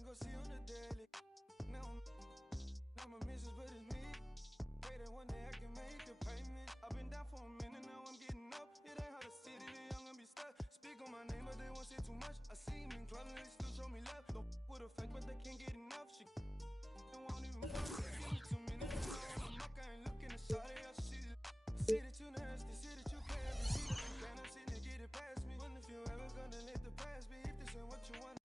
and go see on the daily. Now my missus, but it's me. Pray that one day I can make a payment. I've been down for a minute, now I'm getting up. It ain't hard to see that the young and be stuck. Speak on my name, but they won't say too much. I see them in clubs and they still show me love. Don't with a fake, but they can't get enough. She won't even fuck. Give me 2 minutes, and I'm muck. I ain't looking to shot it. I see that you nasty, see that you care, see that you cannot see to get it past me. When if you ever gonna let the past be, if this ain't what you want.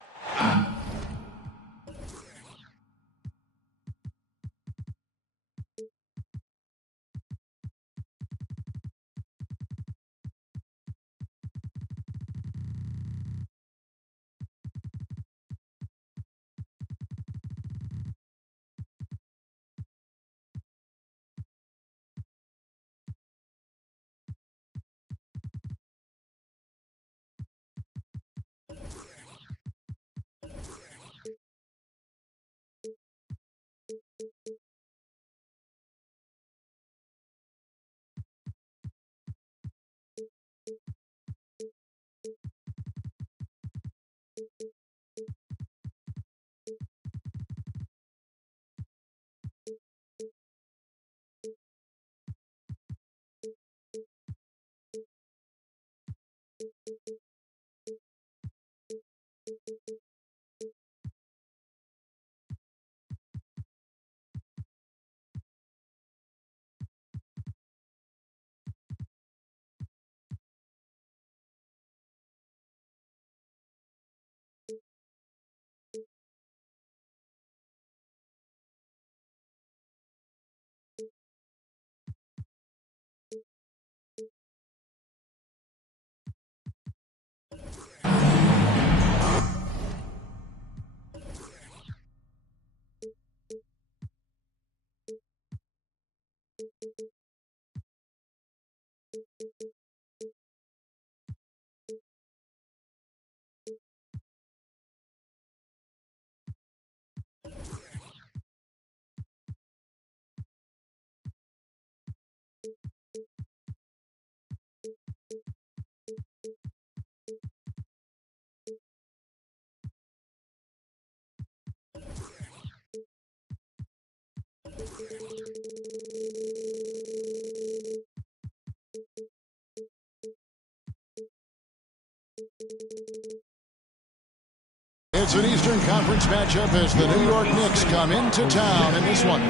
It's an Eastern Conference matchup as the New York Knicks come into town in this one.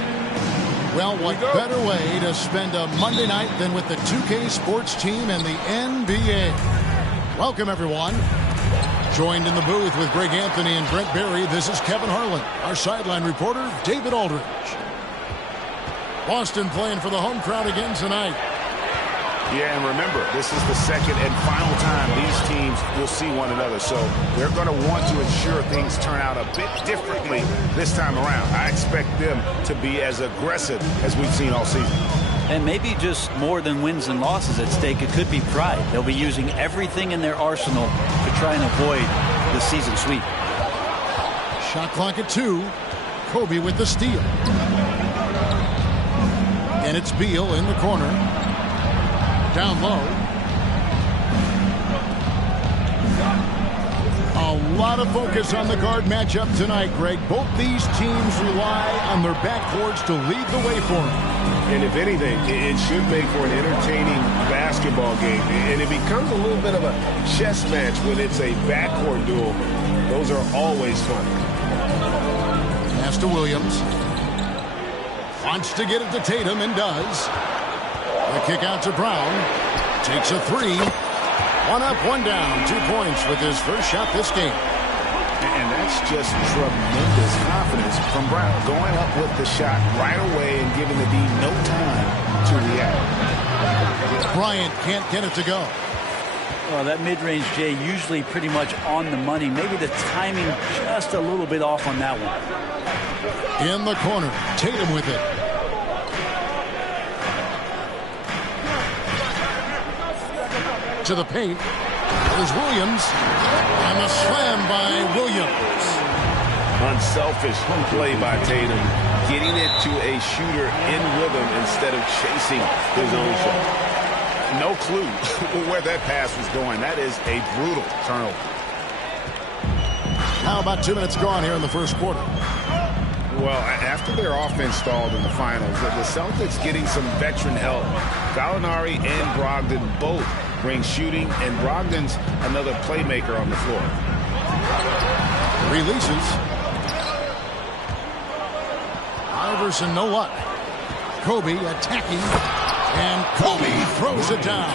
Well, what better way to spend a Monday night than with the 2K Sports team and the NBA? Welcome, everyone. Joined in the booth with Greg Anthony and Brent Berry, this is Kevin Harlan. Our sideline reporter, David Aldridge. Boston playing for the home crowd again tonight. Yeah, and remember, this is the second and final time these teams will see one another. So they're going to want to ensure things turn out a bit differently this time around. I expect them to be as aggressive as we've seen all season. And maybe just more than wins and losses at stake. It could be pride. They'll be using everything in their arsenal to try and avoid the season sweep. Shot clock at 2. Kobe with the steal. And it's Beal in the corner. Down low. A lot of focus on the guard matchup tonight, Greg. Both these teams rely on their backcourts to lead the way for them. And if anything, it should make for an entertaining basketball game. And it becomes a little bit of a chess match when it's a backcourt duel. Those are always fun. Pass to Williams. Wants to get it to Tatum and does. The kick out to Brown. Takes a 3. 1 up, 1 down. 2 points with his first shot this game. And that's just tremendous confidence from Brown. Going up with the shot right away and giving the D no time to react. Bryant can't get it to go. Well, that mid-range, Jay, usually pretty much on the money. Maybe the timing just a little bit off on that one. In the corner, Tatum with it. To the paint. There's Williams. And the slam by Williams. Unselfish play by Tatum. Getting it to a shooter in rhythm instead of chasing his own shot. No clue where that pass was going. That is a brutal turnover. How about 2 minutes gone here in the first quarter? Well, after their offense stalled in the finals, the Celtics getting some veteran help. Gallinari and Brogdon both bring shooting, and Brogdon's another playmaker on the floor. Releases. Iverson, no luck. Kobe attacking, and Kobe throws it down.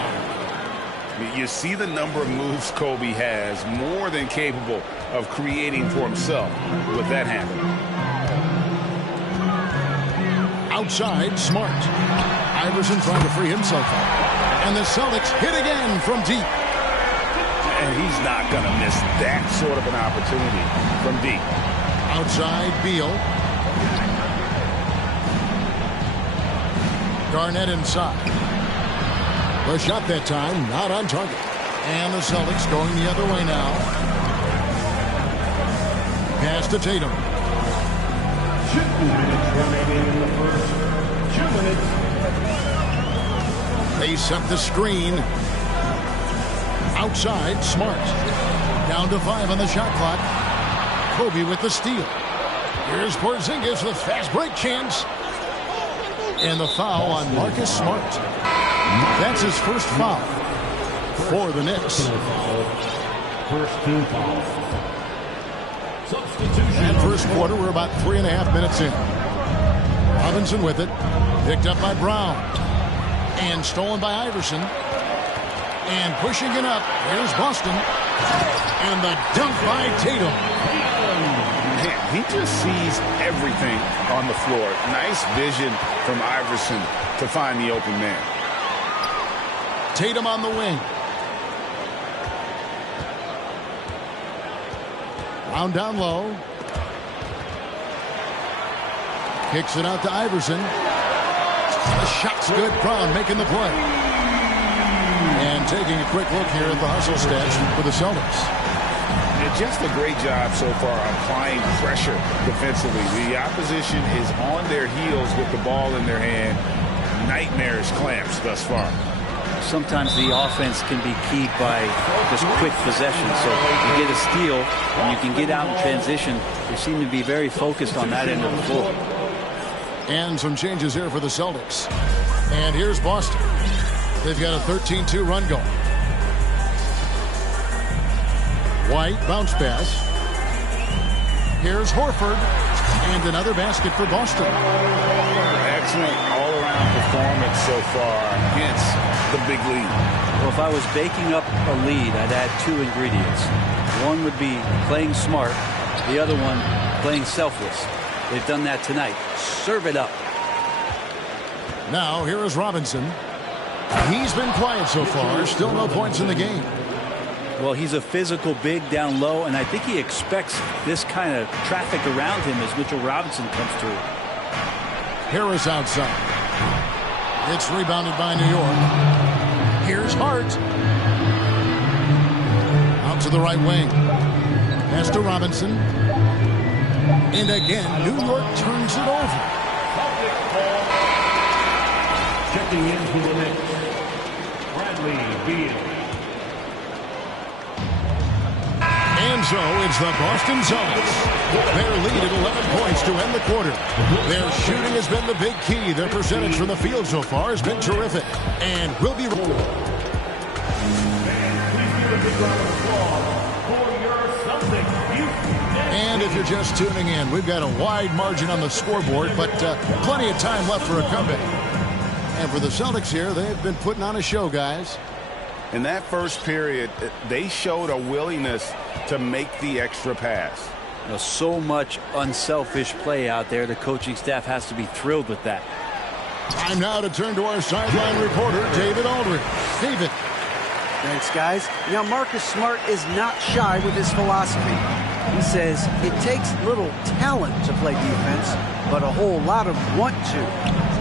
You see the number of moves Kobe has, more than capable of creating for himself with that handle. Outside, Smart. Iverson trying to free himself up. And the Celtics hit again from deep. And he's not going to miss that sort of an opportunity from deep. Outside, Beal. Garnett inside. The shot that time, not on target. And the Celtics going the other way now. Pass to Tatum. 2 minutes remaining in the first. 2 minutes. They set the screen. Outside, Smart. Down to 5 on the shot clock. Kobe with the steal. Here's Porzingis with fast break chance. And the foul on Marcus Smart. That's his first foul for the Knicks. First team foul. Substitution. And first quarter, we're about 3.5 minutes in. Robinson with it. Picked up by Brown. And stolen by Iverson. And pushing it up. Here's Boston. And the dunk by Tatum. Man, he just sees everything on the floor. Nice vision from Iverson to find the open man. Tatum on the wing. Brown down low. Kicks it out to Iverson. The shot's good. Brown making the play. And taking a quick look here at the hustle stats for the Celtics. Just a great job so far applying pressure defensively. The opposition is on their heels with the ball in their hand. Nightmarish clamps thus far. Sometimes the offense can be keyed by just quick possession. So you get a steal and you can get out in transition. They seem to be very focused on that end of the floor. And some changes here for the Celtics. And here's Boston. They've got a 13-2 run going. White, bounce pass. Here's Horford. And another basket for Boston. Excellent all-around performance so far against the big lead. Well, if I was baking up a lead, I'd add 2 ingredients. One would be playing smart. The other one, playing selfless. They've done that tonight. Serve it up. Now, here is Robinson. He's been quiet so far. Still no points in the game. Well, he's a physical big down low, and I think he expects this kind of traffic around him as Mitchell Robinson comes through. Harris outside. It's rebounded by New York. Here's Hart. Out to the right wing. Pass to Robinson. And again, New York turns it over. Checking into the Knicks. Bradley Beal. And so it's the Boston Celtics. Their lead at 11 points to end the quarter. Their shooting has been the big key. Their percentage from the field so far has been terrific. And we'll be... And if you're just tuning in, we've got a wide margin on the scoreboard, but plenty of time left for a comeback. And for the Celtics here, they've been putting on a show, guys. In that first period, they showed a willingness to make the extra pass. You know, so much unselfish play out there. The coaching staff has to be thrilled with that. Time now to turn to our sideline reporter, David Aldridge. David. Thanks, guys. Now, Marcus Smart is not shy with his philosophy. He says it takes little talent to play defense, but a whole lot of want to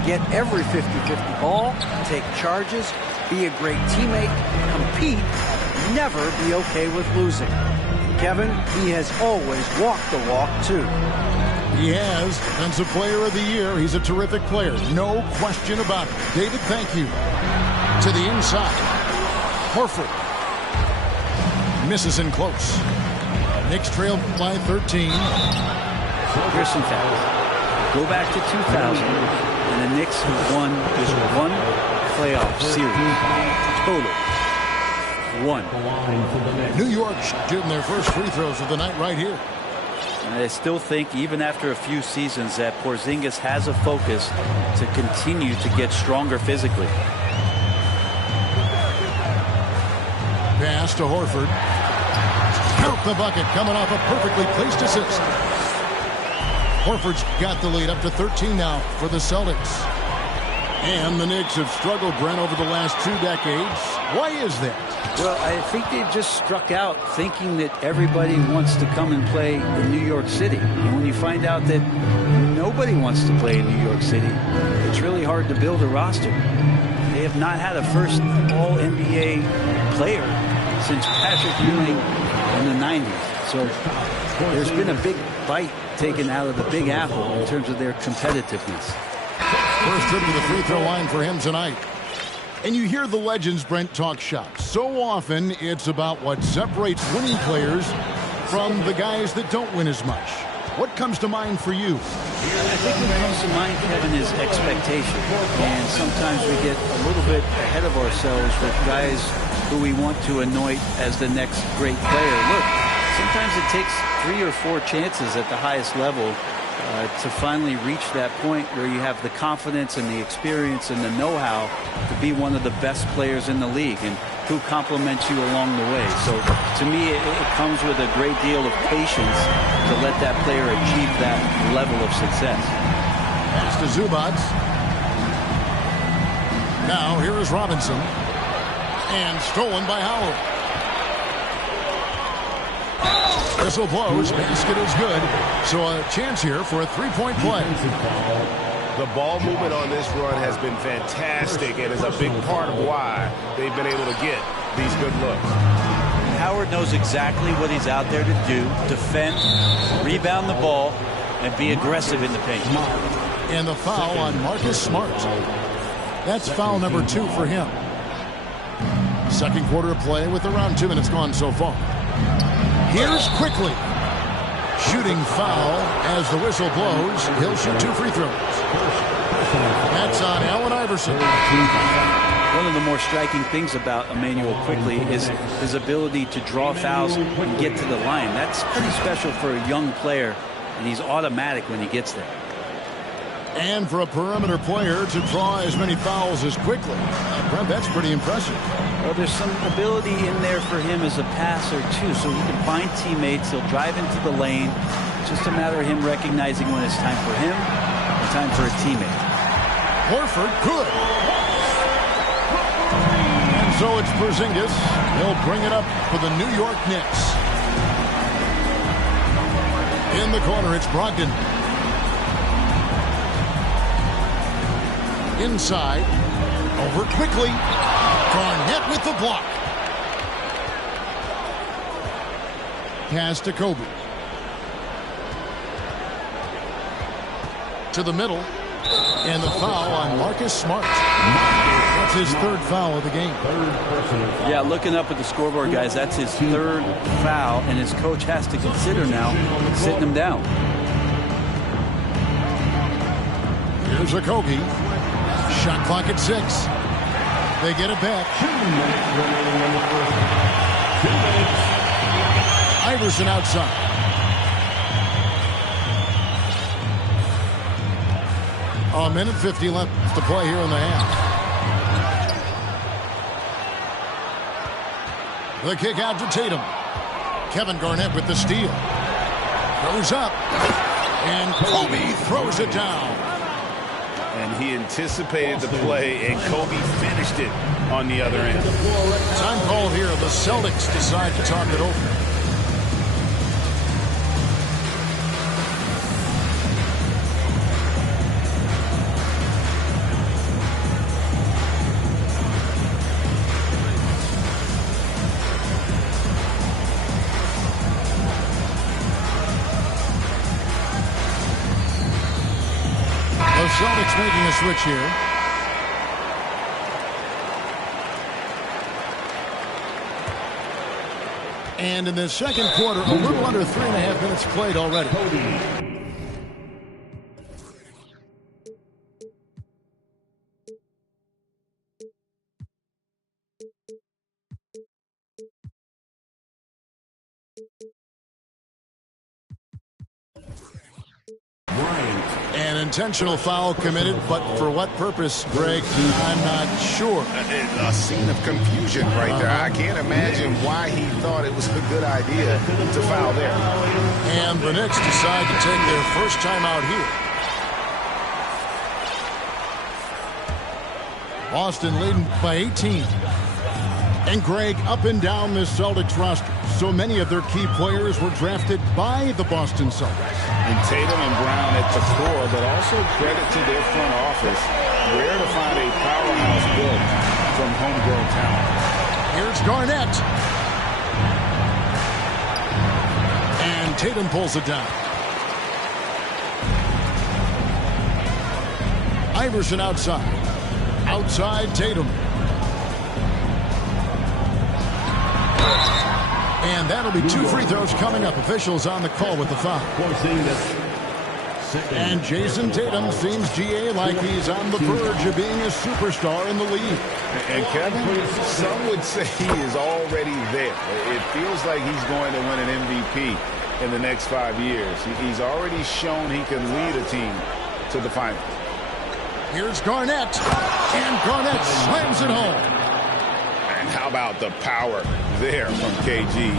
get every 50-50 ball, take charges, be a great teammate, compete, never be okay with losing. And Kevin, he has always walked the walk, too. He has. Defensive Player of the Year. He's a terrific player. No question about it. David, thank you. To the inside. Horford. Misses in close. Knicks trail by 13. Here's some facts. Go back to 2000, and the Knicks have won just one playoff series. Total. One. New York shooting their first free throws of the night right here. And I still think, even after a few seasons, that Porzingis has a focus to continue to get stronger physically. Pass to Horford. Count the bucket, coming off a perfectly placed assist. Horford's got the lead up to 13 now for the Celtics. And the Knicks have struggled, Brent, over the last 2 decades. Why is that? Well, I think they've just struck out thinking that everybody wants to come and play in New York City. And when you find out that nobody wants to play in New York City, it's really hard to build a roster. They have not had a first All-NBA player since Patrick Ewing in the 90s. So there's been a big bite taken out of the Big Apple in terms of their competitiveness. First trip to the free throw line for him tonight. And you hear the legends, Brent, talk shop. So often it's about what separates winning players from the guys that don't win as much. What comes to mind for you? I think what comes to mind, Kevin, is expectation. And sometimes we get a little bit ahead of ourselves with guys who we want to anoint as the next great player. Look, sometimes it takes 3 or 4 chances at the highest level to finally reach that point where you have the confidence and the experience and the know-how to be one of the best players in the league, and who compliments you along the way. So to me, it comes with a great deal of patience to let that player achieve that level of success. Pass to Zubac. Now here is Robinson. And stolen by Howard. Whistle blows. Basket is good. So a chance here for a 3-point play. The ball movement on this run has been fantastic and is a big part of why they've been able to get these good looks. Howard knows exactly what he's out there to do: defend, rebound the ball, and be aggressive in the paint. And the foul on Marcus Smart. That's foul number 2 for him. Second quarter of play with around 2 minutes gone so far. Here's Quickly. Shooting foul as the whistle blows. He'll shoot 2 free throws. That's on Allen Iverson. One of the more striking things about Emmanuel Quickly is his ability to draw fouls and get to the line. That's pretty special for a young player, and he's automatic when he gets there. And for a perimeter player to draw as many fouls as Quickly, Brent, that's pretty impressive. Well, there's some ability in there for him as a passer, too, so he can find teammates. He'll drive into the lane. It's just a matter of him recognizing when it's time for him and time for a teammate. Horford, good. And so it's Porzingis. He'll bring it up for the New York Knicks. In the corner, it's Brogdon. Inside, over Quickly. Garnett with the block. Pass to Kobe. To the middle. And the foul on Marcus Smart. That's his 3rd foul of the game. Yeah, looking up at the scoreboard, guys, that's his 3rd foul, and his coach has to consider now sitting him down. Here's a Kobe. Shot clock at 6. They get it back. 2 minutes remaining in the first half. 2 minutes. Iverson outside. A minute 50 left to play here in the half. The kick out to Tatum. Kevin Garnett with the steal. Goes up. And Kobe throws it down. And he anticipated the play, and Kobe finished it on the other end. Time call here. The Celtics decide to talk it over. Celtics making a switch here. And in the second quarter, a little under 3.5 minutes played already. An intentional foul committed, but for what purpose, Greg, I'm not sure. A scene of confusion right there. I can't imagine why he thought it was a good idea to foul there. And the Knicks decide to take their first time out here. Boston leading by 18. And Greg, up and down this Celtics roster, so many of their key players were drafted by the Boston Celtics. And Tatum and Brown at the core, but also credit to their front office. Rare to find a powerhouse built from homegrown talent. Here's Garnett. And Tatum pulls it down. Iverson outside. Outside Tatum. And that'll be 2 free throws coming up. Officials on the call with the foul. And Jason Tatum seems, GA, like he's on the verge of being a superstar in the league. And Kevin, some would say he is already there. It feels like he's going to win an MVP in the next 5 years. He's already shown he can lead a team to the finals. Here's Garnett. And Garnett slams it home. How about the power there from KG?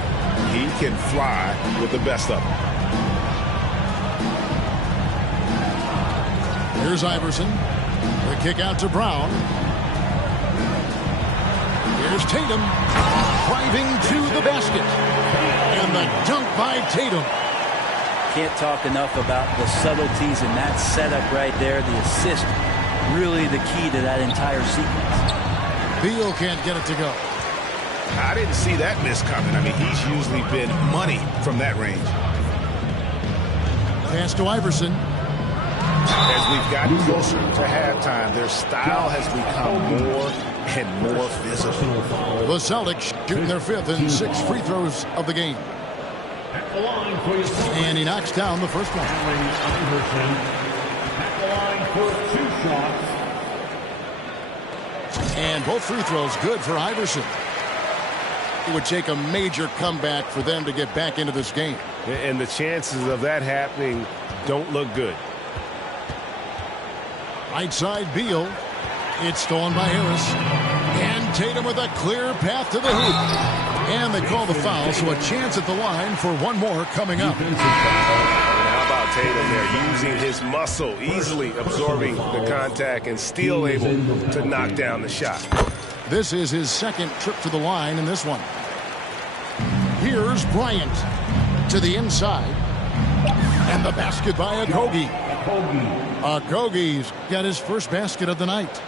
He can fly with the best of them. Here's Iverson. The kick out to Brown. Here's Tatum. Driving to the basket. And the dunk by Tatum. Can't talk enough about the subtleties in that setup right there. The assist, really the key to that entire sequence. Beal can't get it to go. I didn't see that miss coming. I mean, he's usually been money from that range. Pass to Iverson. As we've gotten closer to halftime, their style has become more and more visible. The Celtics shooting their 5th and 6th free throws of the game. And he knocks down the first one. Iverson at the line for 2 shots. And both free throws good for Iverson. It would take a major comeback for them to get back into this game. And the chances of that happening don't look good. Right side Beal. It's stolen by Harris. And Tatum with a clear path to the hoop. And they call the foul, so a chance at the line for one more coming up. And how about Tatum there, using his muscle, easily absorbing the contact and still able to knock down the shot. This is his second trip to the line in this one. Here's Bryant to the inside. And the basket by Okogie. Okogie's got his first basket of the night.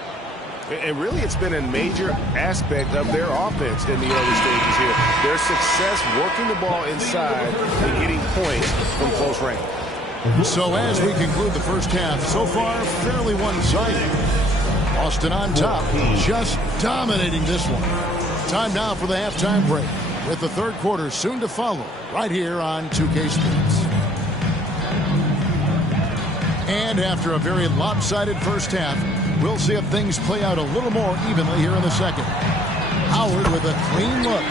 And really, it's been a major aspect of their offense in the early stages here. Their success working the ball inside and getting points from close range. So as we conclude the first half, so far fairly one-sided. Boston on top, just dominating this one. Time now for the halftime break, with the third quarter soon to follow, right here on 2K Sports. And after a very lopsided first half, we'll see if things play out a little more evenly here in the second. Howard with a clean look.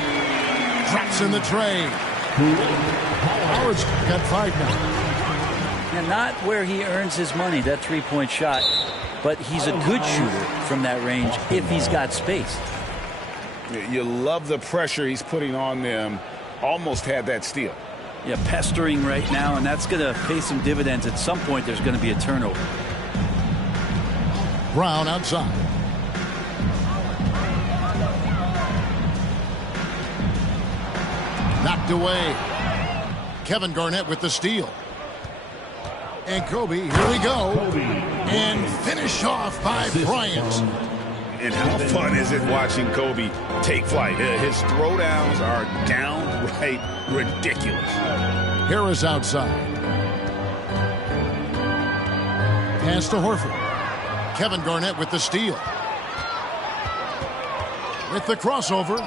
Drops in the tray. Howard's got 5 now. And not where he earns his money, that three-point shot. But he's a good shooter from that range if he's got space. You love the pressure he's putting on them. Almost had that steal. Yeah, pestering right now, and that's going to pay some dividends. At some point, there's going to be a turnover. Brown outside. Knocked away. Kevin Garnett with the steal. And Kobe, here we go. And finish off by Bryant. And how fun is it watching Kobe take flight? His throwdowns are downright ridiculous. Harris outside. Pass to Horford. Kevin Garnett with the steal. With the crossover.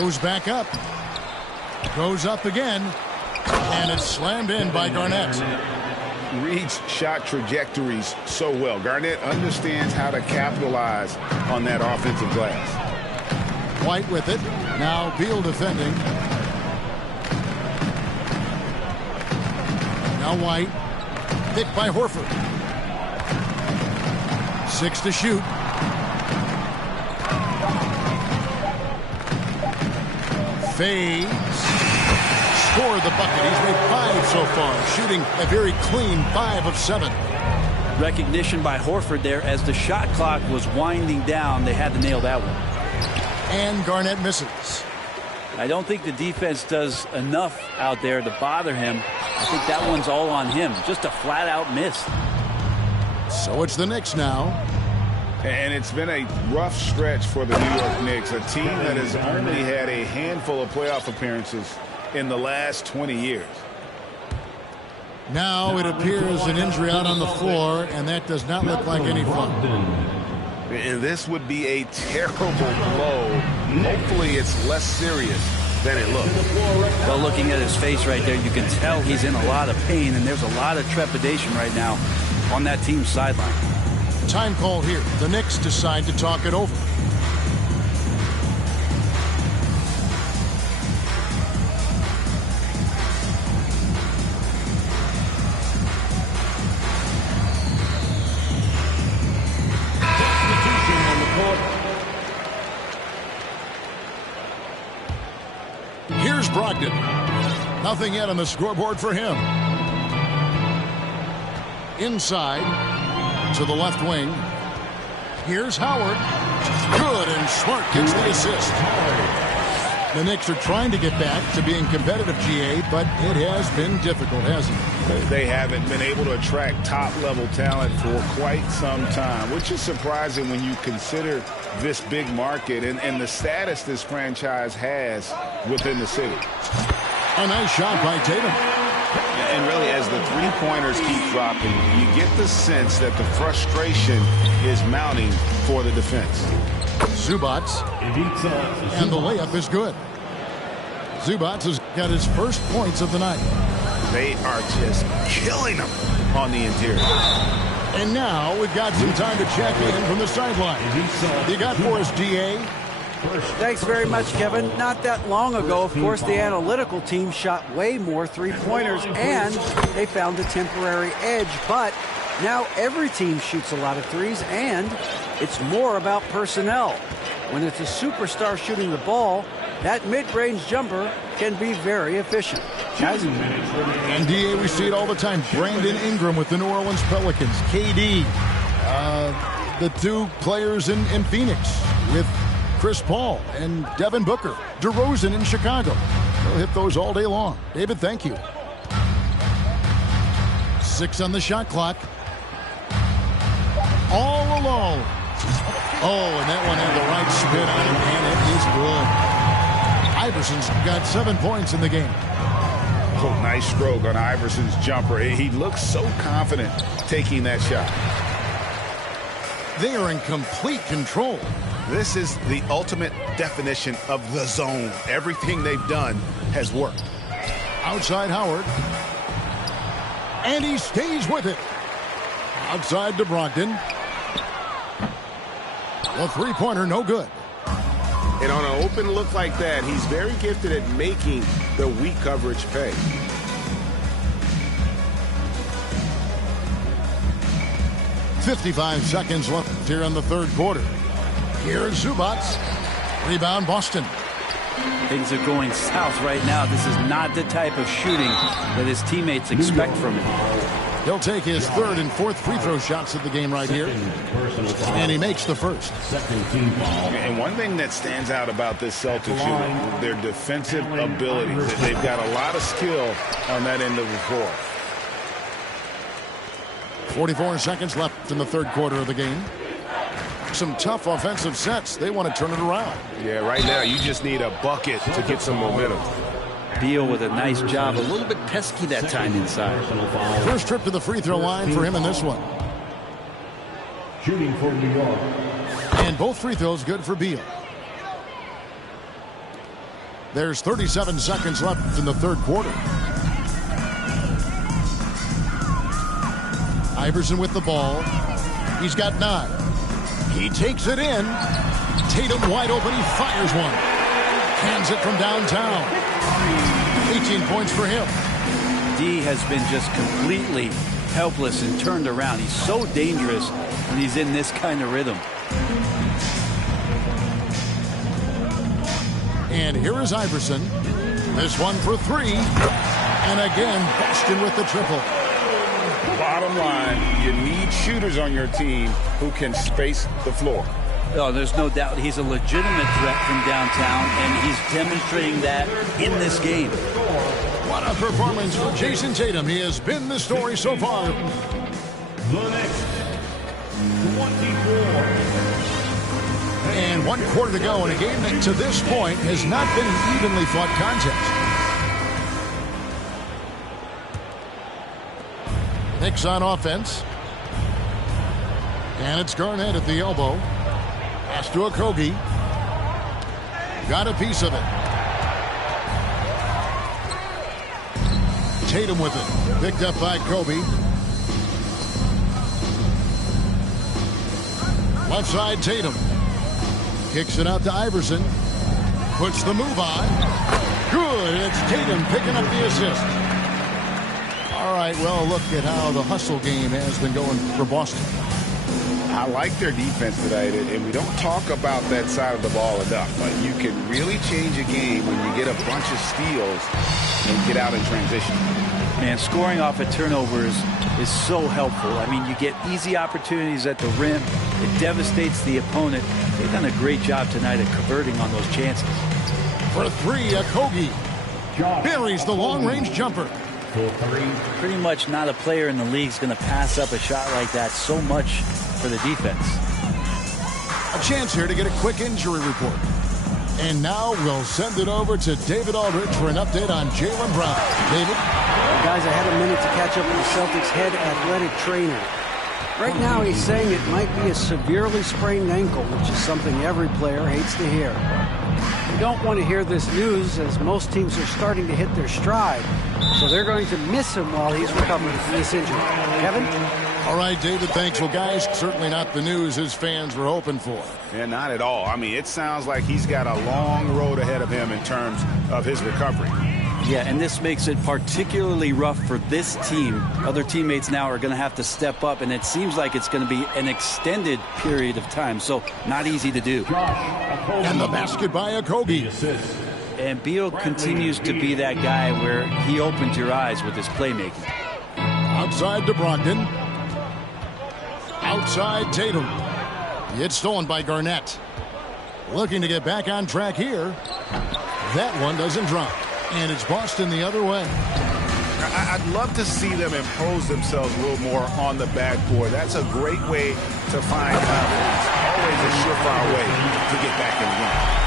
Goes back up. Goes up again, and it's slammed in by Garnett. Reads shot trajectories so well. Garnett understands how to capitalize on that offensive glass. White with it. Now Beal defending. Now White. Picked by Horford. 6 to shoot. Fades. Scored the bucket. He's made 5 so far, shooting a very clean 5 of 7. Recognition by Horford there as the shot clock was winding down. They had to nail that one. And Garnett misses. I don't think the defense does enough out there to bother him. I think that one's all on him. Just a flat-out miss. So it's the Knicks now. And it's been a rough stretch for the New York Knicks, a team that has only had a handful of playoff appearances in the last 20 years. Now it appears an injury out on the floor, and that does not look like any fun. And this would be a terrible blow. Hopefully it's less serious than it looks. Well, looking at his face right there, you can tell he's in a lot of pain, and there's a lot of trepidation right now on that team's sideline. Time call here. The Knicks decide to talk it over. Here's Brogdon. Nothing yet on the scoreboard for him. Inside to the left wing. Here's Howard. Good, and Smart gets the assist. The Knicks are trying to get back to being competitive, GA, but it has been difficult, hasn't it? They haven't been able to attract top-level talent for quite some time, which is surprising when you consider this big market and the status this franchise has within the city. A nice shot by Tatum. And really, as the three-pointers keep dropping, you get the sense that the frustration is mounting for the defense. Zubac. And the layup is good. Zubac has got his first points of the night. They are just killing them on the interior. And now we've got some time to check in from the sideline. You got for us, GA? Thanks very much, Kevin. Not that long ago, of course, the analytical team shot way more three-pointers, and they found a temporary edge. But now every team shoots a lot of threes, and it's more about personnel. When it's a superstar shooting the ball, that mid-range jumper can be very efficient. Guys? And DA, we see it all the time. Brandon Ingram with the New Orleans Pelicans. KD, the two players in Phoenix with Chris Paul and Devin Booker. DeRozan in Chicago. They'll hit those all day long. David, thank you. 6 on the shot clock. All alone. Oh, and that one had the right spin on it, and it is good. Iverson's got 7 points in the game. Oh, nice stroke on Iverson's jumper. He looks so confident taking that shot. They are in complete control. This is the ultimate definition of the zone. Everything they've done has worked. Outside Howard. And he stays with it. Outside to Brogdon. The three-pointer, no good. And on an open look like that, he's very gifted at making the weak coverage pay. .55 seconds left here in the third quarter. Here's Zubac. Rebound, Boston. Things are going south right now. This is not the type of shooting that his teammates expect from him. He'll take his third and fourth free throw shots of the game right here. And he makes the first. And one thing that stands out about this Celtics unit, their defensive abilities. They've got a lot of skill on that end of the floor. 44 seconds left in the third quarter of the game. Some tough offensive sets. They want to turn it around. Yeah, right now you just need a bucket to get some momentum. Beal with a nice job. A little bit pesky that time inside. First trip to the free throw line for him in this one. Shooting for New York. And both free throws good for Beal. There's 37 seconds left in the third quarter. Iverson with the ball. He's got 9. He takes it in. Tatum wide open. He fires one. Hands it from downtown. 18 points for him. D has been just completely helpless and turned around. He's so dangerous when he's in this kind of rhythm. And here is Iverson. This one for 3. And again, Boston with the triple. Bottom line, you need shooters on your team who can space the floor. Oh, there's no doubt he's a legitimate threat from downtown, and he's demonstrating that in this game. What a performance for Jason Tatum. He has been the story so far. The next 24. And 1 quarter to go in a game that to this point has not been an evenly fought contest. Knicks on offense. And it's Garnett at the elbow. Pass to Okogie. Got a piece of it. Tatum with it. Picked up by Kobe. Left side Tatum. Kicks it out to Iverson. Puts the move on. Good. It's Tatum picking up the assist. All right, well, look at how the hustle game has been going for Boston. I like their defense tonight, and we don't talk about that side of the ball enough. But you can really change a game when you get a bunch of steals and get out in transition. Man, scoring off of turnovers is so helpful. I mean, you get easy opportunities at the rim. It devastates the opponent. They've done a great job tonight at converting on those chances. For 3, Okogie buries the long-range jumper. Pretty much not a player in the league is going to pass up a shot like that. So much for the defense. A chance here to get a quick injury report. And now we'll send it over to David Aldridge for an update on Jaylen Brown. David? Well, guys, I had a minute to catch up with the Celtics head athletic trainer. Right now he's saying it might be a severely sprained ankle, which is something every player hates to hear. We don't want to hear this news as most teams are starting to hit their stride. So they're going to miss him while he's recovering from this injury. Kevin? All right, David, thanks. Well, guys, certainly not the news his fans were hoping for. Yeah, not at all. I mean, it sounds like he's got a long road ahead of him in terms of his recovery. Yeah, and this makes it particularly rough for this team. Other teammates now are going to have to step up, and it seems like it's going to be an extended period of time, so not easy to do. And the basket by Okogie. And Beal continues to be that guy where he opens your eyes with his playmaking. Outside to Brogdon. Outside Tatum. It's stolen by Garnett. Looking to get back on track here. That one doesn't drop. And it's Boston the other way. I'd love to see them impose themselves a little more on the backboard. That's a great way to find confidence. Always a surefire way to get back in the game.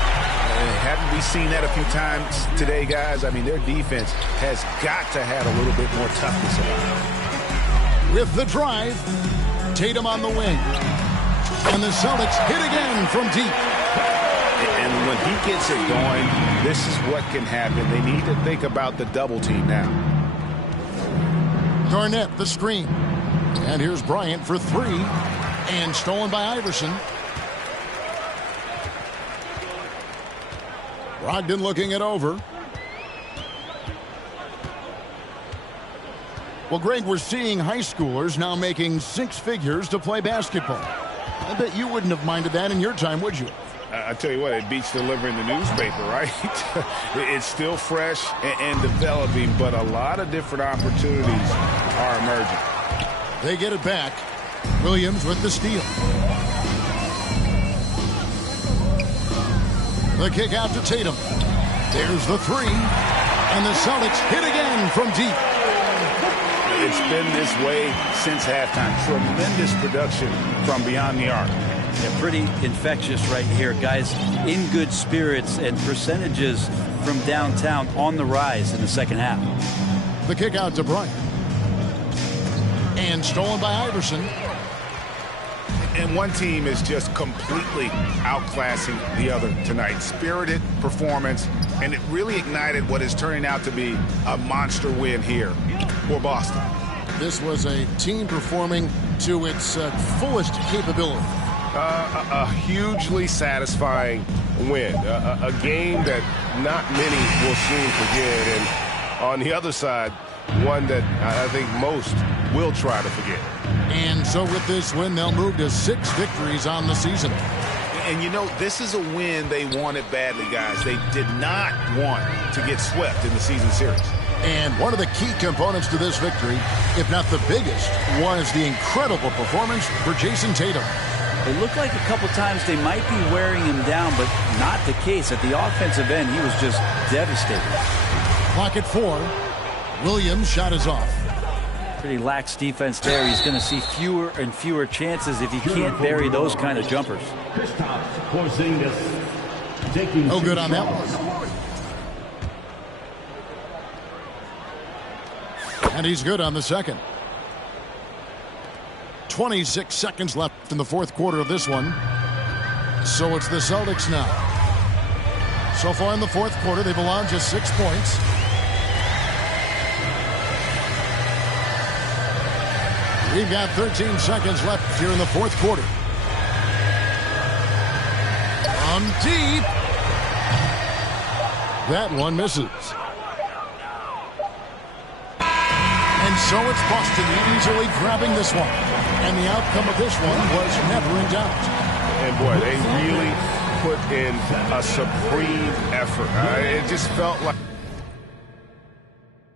Haven't we seen that a few times today, guys? I mean, their defense has got to have a little bit more toughness about it. With the drive, Tatum on the wing. And the Celtics hit again from deep. And when he gets it going, this is what can happen. They need to think about the double team now. Garnett, the screen. And here's Bryant for 3. And stolen by Iverson. Brogdon looking it over. Well, Greg, we're seeing high schoolers now making 6 figures to play basketball. I bet you wouldn't have minded that in your time, would you? I tell you what, it beats delivering the newspaper, right? It's still fresh and developing, but a lot of different opportunities are emerging. They get it back. Williams with the steal. The kick out to Tatum. There's the 3. And the Celtics hit again from deep. It's been this way since halftime. Tremendous production from beyond the arc. Yeah, pretty infectious right here. Guys in good spirits and percentages from downtown on the rise in the second half. The kick out to Bryant. And stolen by Iverson. And one team is just completely outclassing the other tonight. Spirited performance, and it really ignited what is turning out to be a monster win here for Boston. This was a team performing to its fullest capability. A hugely satisfying win. A game that not many will soon forget. And on the other side, one that I think most will try to forget. And so with this win, they'll move to 6 victories on the season. And you know, this is a win they wanted badly, guys. They did not want to get swept in the season series. And one of the key components to this victory, if not the biggest, was the incredible performance for Jason Tatum. It looked like a couple times they might be wearing him down, but not the case. At the offensive end, he was just devastating. Clock at 4. Williams' shot is off. Pretty lax defense there. He's going to see fewer and fewer chances if he can't bury those kind of jumpers. No good on that one. And he's good on the second. 26 seconds left in the fourth quarter of this one. So it's the Celtics now. So far in the fourth quarter, they've allowed just 6 points. We've got 13 seconds left here in the fourth quarter. From deep. That one misses. And so it's Boston easily grabbing this one. And the outcome of this one was never in doubt. And boy, they really put in a supreme effort. It just felt like